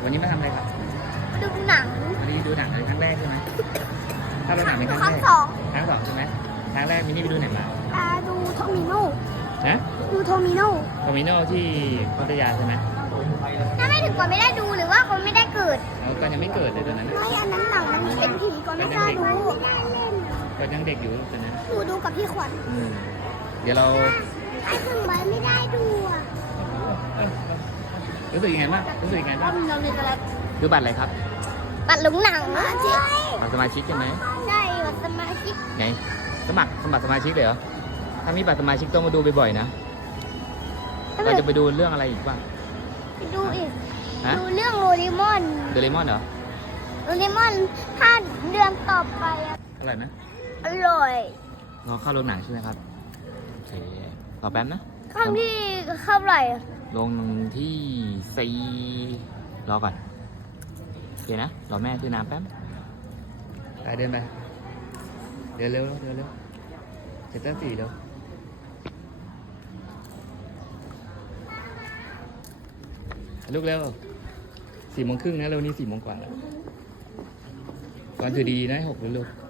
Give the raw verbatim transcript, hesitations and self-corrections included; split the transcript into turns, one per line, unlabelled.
วันนี้มาทำอะไรครับ
ดูหนัง
วันนี้ดูหนังเป็นครั้งแรกใช่ไหมถ้าเราหนังเป็นครั้ง
ครั้
แรง ก
สอง
ครั้งสองใช่ไหมครั้งแรกมินนี่ไปดูไหนมา
อ่าดูโทมิโน่
นะ
ดูโทมิโน่
โทมิโน่ที่พัทยาใช่ไหม
ถ้าไม่ถึงก่อนไม่ได้ดูหรือว่าคนไม่ได้เกิด
เราก็ยังไม่เกิดเลยตอนนั้น
ไม่อันนั้นหนังมันเป็นผีก่อนไม่กล้าดูไม่ได้เล่น
ก็ยังเด็กอยู่ตอนนั้น
หนูดูกับพี่ขวัญ
อืมเดี๋ยวเรา
ไอ้ถึงใบไม่ได้ดูอ่ะ
รู้สึกยังไงบ้างรู้สึกยังไงบ้าง
เราเรียนอะไร
ดูบัตรอะไรครับ
บัตรหลงหนังนะเจ๊
บัตรสมาชิกใช่ไหม
ใช่บัตรสมาชิก
ไงสมัครสมัครสมาชิกเลยเหรอถ้ามีบัตรสมาชิกต้องมาดูบ่อยๆนะเราจะไปดูเรื่องอะไรอีกบ้าง
ไปดูอีก
ฮะ
ดูเรื่องโรดิมอน
โดเรมอนเหรอ
โรดิมอนถ้าเดือนต่อไปอะ
อร่อยไหม
อร่อย
รอเข้าโรงหนังใช่ไหมครับโอเครอแป๊บนะ
ครั้งที่เท่าไหร่อะ
ลงที่สี่รอก่อนโอเคนะรอแม่ซื้อน้ำแป๊บไปเดินไปเดินเร็วเดินเร็วเจ็ดเต้นสี่เร็วลูกเร็วสี่โมงครึ่งนะเร็วนี้สี่โมงกว่าแล้วก่อนถือดีนะหกเร็วๆ